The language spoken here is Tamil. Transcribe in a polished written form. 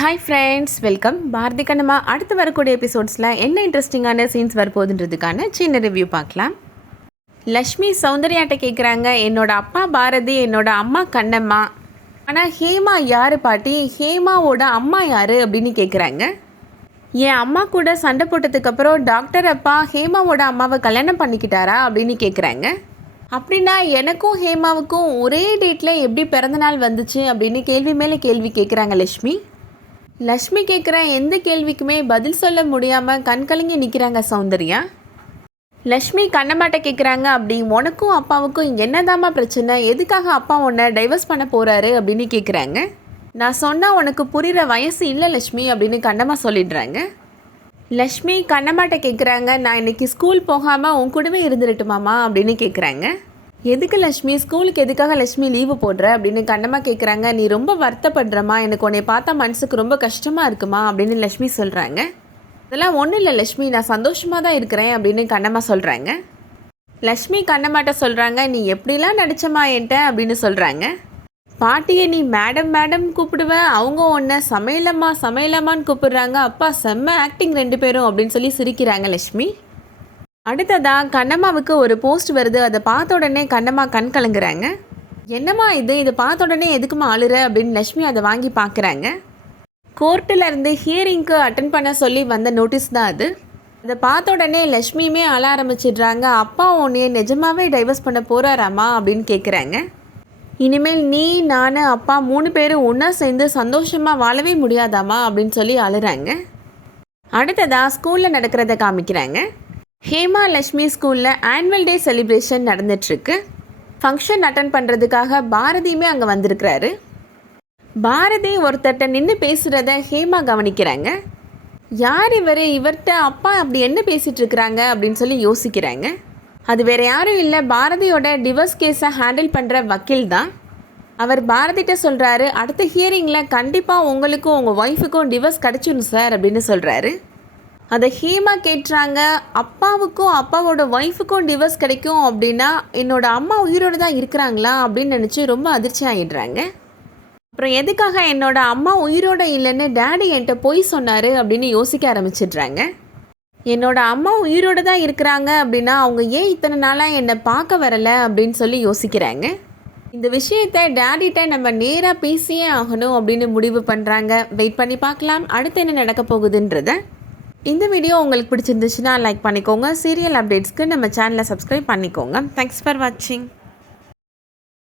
Hi friends, welcome. Bharathi Kannamma அடுத்து வரக்கூடிய எபிசோட்ஸில் என்ன இன்ட்ரெஸ்டிங்கான சீன்ஸ் வரப்போகுதுன்றதுக்கான சின்ன ரிவ்யூ பார்க்கலாம். லக்ஷ்மி சௌந்தர்யாட்ட கேட்குறாங்க, என்னோட அப்பா பாரதி, என்னோட அம்மா கண்ணம்மா, ஆனால் ஹேமா யார் பாட்டி, ஹேமாவோட அம்மா யார் அப்படின்னு கேட்குறாங்க. என் அம்மா கூட சண்டை போட்டதுக்கப்புறம் டாக்டர் அப்பா ஹேமாவோட அம்மாவை கல்யாணம் பண்ணிக்கிட்டாரா அப்படின்னு கேட்குறாங்க. அப்படின்னா எனக்கும் ஹேமாவுக்கும் ஒரே டேட்டில் எப்படி பிறந்தநாள் வந்துச்சு அப்படின்னு கேள்வி மேலே கேள்வி கேட்குறாங்க லக்ஷ்மி கேட்குற எந்த கேள்விக்குமே பதில் சொல்ல முடியாமல் கண்கலங்கி நிற்கிறாங்க சௌந்தர்யா. லக்ஷ்மி கண்ணம்மாட்ட கேட்குறாங்க, அப்படி உனக்கும் அப்பாவுக்கும் என்னதாம்மா பிரச்சனை, எதுக்காக அப்பா உன்னை டைவர்ஸ் பண்ண போகிறாரு அப்படின்னு கேட்குறாங்க. நான் சொன்னால் உனக்கு புரிகிற வயசு இல்லை லக்ஷ்மி அப்படின்னு கண்ணம்மா சொல்லிடுறாங்க. லக்ஷ்மி கண்ணம்மாட்ட கேட்குறாங்க, நான் இன்றைக்கி ஸ்கூல் போகாமல் உன் கூடவே இருந்துடட்டுமாம்மா அப்படின்னு கேட்குறாங்க. எதுக்கு லக்ஷ்மி, ஸ்கூலுக்கு எதுக்காக லக்ஷ்மி லீவு போடுற அப்படின்னு கண்ணம்மா கேட்குறாங்க. நீ ரொம்ப வருத்தப்படுறம்மா, எனக்கு உன்னை பார்த்தா மனசுக்கு ரொம்ப கஷ்டமாக இருக்குமா அப்படின்னு லக்ஷ்மி சொல்கிறாங்க. அதெல்லாம் ஒன்றும் இல்லை லக்ஷ்மி, நான் சந்தோஷமாக தான் இருக்கிறேன் அப்படின்னு கண்ணம்மா சொல்கிறாங்க. லக்ஷ்மி கண்ணம்மாட்ட சொல்கிறாங்க, நீ எப்படிலாம் நடிச்சம்மா என்கிட்ட அப்படின்னு சொல்கிறாங்க. பாட்டியை நீ மேடம் மேடம் கூப்பிடுவ, அவங்க ஒன்று சமையலம்மான்னு கூப்பிடுறாங்க, அப்பா செம்ம ஆக்டிங் ரெண்டு பேரும் அப்படின்னு சொல்லி சிரிக்கிறாங்க லக்ஷ்மி. அடுத்ததாக கண்ணம்மாவுக்கு ஒரு போஸ்ட் வருது. அதை பார்த்த உடனே கண்ணம்மா கண் கலங்குறாங்க. என்னம்மா இதை பார்த்த உடனே எதுக்குமா அழுற அப்படின்னு லக்ஷ்மி அதை வாங்கி பார்க்குறாங்க. கோர்ட்டில் இருந்து ஹியரிங்க்கு அட்டன் பண்ண சொல்லி வந்த நோட்டீஸ் தான் அது. அதை பார்த்த உடனே லக்ஷ்மியுமே அழ ஆரம்பிச்சிடுறாங்க. அப்பா உன்னைய நிஜமாவே டைவர்ஸ் பண்ண போகிறாராம்மா அப்படின்னு கேட்குறாங்க. இனிமேல் நீ, நான், அப்பா 3 பேரும் ஒன்றா சேர்ந்து சந்தோஷமாக வாழவே முடியாதாம்மா அப்படின்னு சொல்லி அழுறாங்க. அடுத்ததாக ஸ்கூலில் நடக்கிறத காமிக்கிறாங்க. ஹேமா லக்ஷ்மி ஸ்கூலில் ஆனுவல் டே செலிப்ரேஷன் நடந்துட்டுருக்கு. ஃபங்க்ஷன் அட்டன் பண்ணுறதுக்காக பாரதியுமே அங்கே வந்திருக்கிறாரு. பாரதி ஒருத்தர்கிட்ட நின்று பேசுகிறத ஹேமா கவனிக்கிறாங்க. யார் இவர்கிட்ட அப்பா அப்படி என்ன பேசிகிட்டு இருக்கிறாங்க அப்படின்னு சொல்லி யோசிக்கிறாங்க. அது வேறு யாரும் இல்லை, பாரதியோட டிவோர்ஸ் கேஸை ஹேண்டில் பண்ணுற வக்கீல் தான். அவர் பாரதிகிட்ட சொல்கிறாரு, அடுத்த ஹியரிங்கில் கண்டிப்பாக உங்களுக்கும் உங்கள் ஒய்ஃபுக்கும் டிவோர்ஸ் கிடச்சிடும் சார் அப்படின்னு சொல்கிறாரு. அதை ஹேமா கேட்டுறாங்க, அப்பாவுக்கும் அப்பாவோட ஒய்ஃபுக்கும் டிவோர்ஸ் கிடைக்கும் அப்படின்னா என்னோடய அம்மா உயிரோடு தான் இருக்கிறாங்களா அப்படின்னு நினச்சி ரொம்ப அதிர்ச்சி ஆகிடுறாங்க. அப்புறம் எதுக்காக என்னோடய அம்மா உயிரோடு இல்லைன்னு டேடி என்கிட்ட போய் சொன்னார் அப்படின்னு யோசிக்க ஆரம்பிச்சிடுறாங்க. என்னோடய அம்மா உயிரோடு தான் இருக்கிறாங்க அப்படின்னா அவங்க ஏன் இத்தனை நாளாக என்னை பார்க்க வரலை அப்படின்னு சொல்லி யோசிக்கிறாங்க. இந்த விஷயத்தை டேடிகிட்ட நம்ம நேராக பேசியே ஆகணும் அப்படின்னு முடிவு பண்ணுறாங்க. வெயிட் பண்ணி பார்க்கலாம் அடுத்து என்ன நடக்க போகுதுன்றத. இந்த வீடியோ உங்களுக்கு பிடிச்சிருந்துச்சுன்னா லைக் பண்ணிக்கோங்க. சீரியல் அப்டேட்ஸ்க்கு நம்ம சேனலை சப்ஸ்கிரைப் பண்ணிக்கோங்க. தேங்க்ஸ் ஃபார் வாட்சிங்.